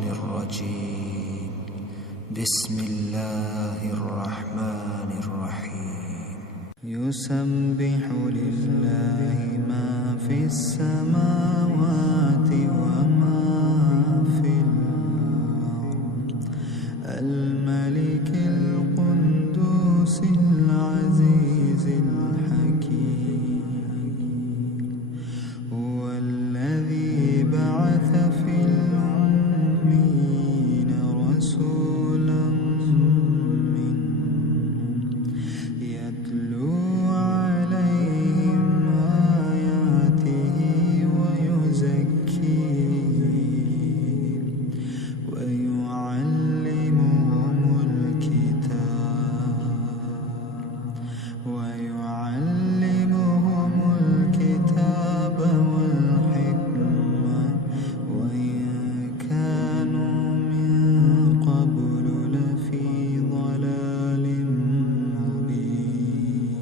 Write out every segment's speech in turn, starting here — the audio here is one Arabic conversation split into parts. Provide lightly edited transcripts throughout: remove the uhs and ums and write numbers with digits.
الشيطان الرجيم. بسم الله الرحمن الرحيم. يسبح لله ما في السماوات وما في الأرض، الملك القدوس العزيز الحكيم. هو الذي بعث في الأميين رسولا منهم يتلو عليهم آياته ويزكيهم ويعلمهم الكتاب والحكمة وإن كانوا من قبل لفي ضلال مبين،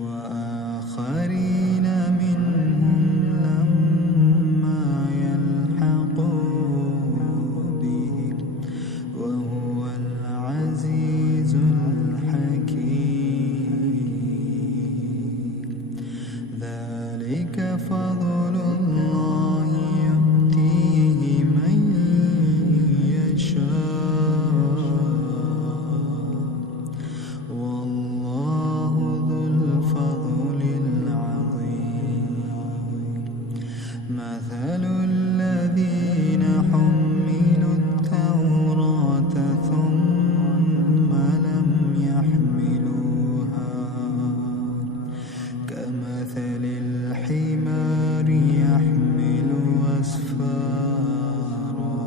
وآخرين منهم لما يلحقوا بهم وهو العزيز الحكيم. ذلك فضل الله يؤتيه من يشاء، والله ذو الفضل العظيم. مثل الذين حملوا التوراة ثم لم يحملوها كمثل الحمار يحمل أسفارا،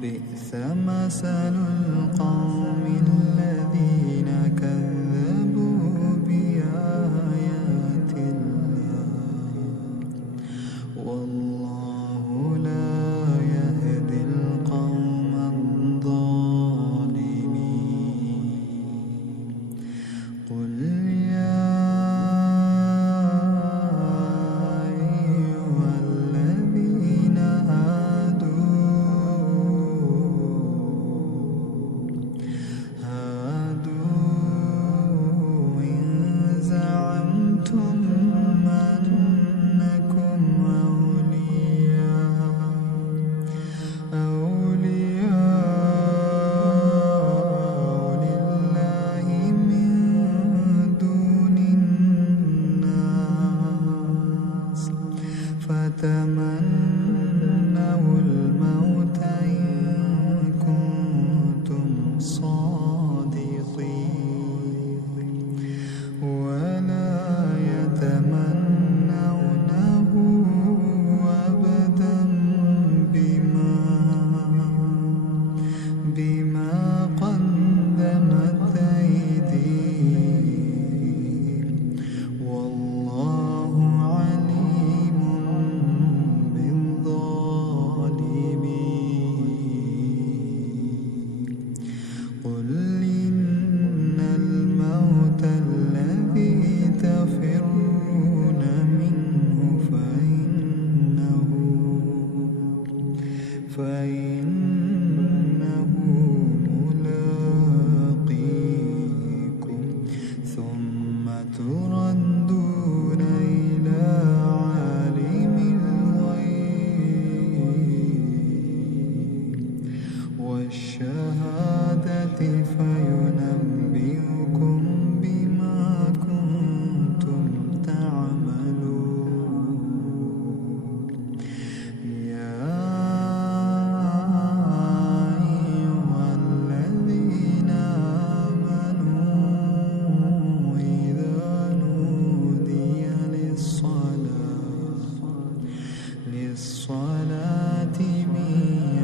بئس مثل القوم الذين كذبوا بآيات الله، والله لا يهدي القوم الظالمين. قل يا أيها الذين هادوا إن زعمتم أنكم أولياء لله من دون الناس، فتمنوا الموت إن كنتم صادقين، ولا يتمنونه أبدا بما قدمت أيديهم، والله عليم بالظالمين. قل إن الموت الذي تفرون منه فإنه ملاقيكم، ثم تردون إلى عالم الغيب والشهادة فينبئكم بما كنتم تعملون. يا أيها الذين آمنوا إذا نودي للصلاة من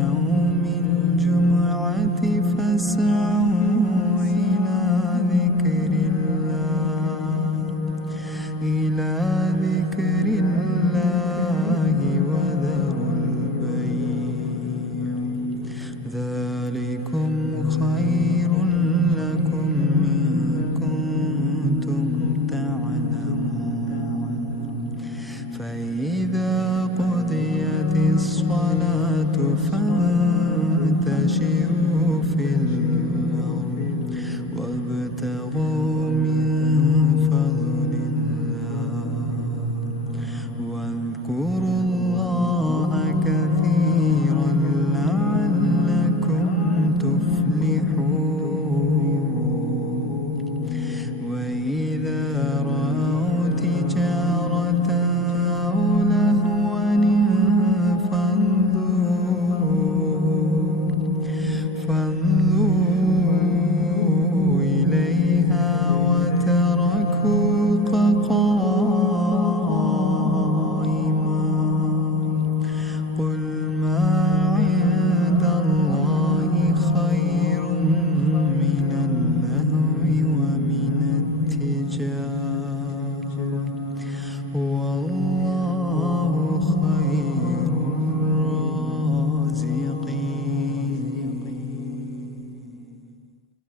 يوم الجمعة فاسعوا إلى ذكر الله وذروا البيع، ذلكم خير لكم إن كنتم تعلمون. فإذا قضيت الصلاة فانتشروا في الأرض وابتغوا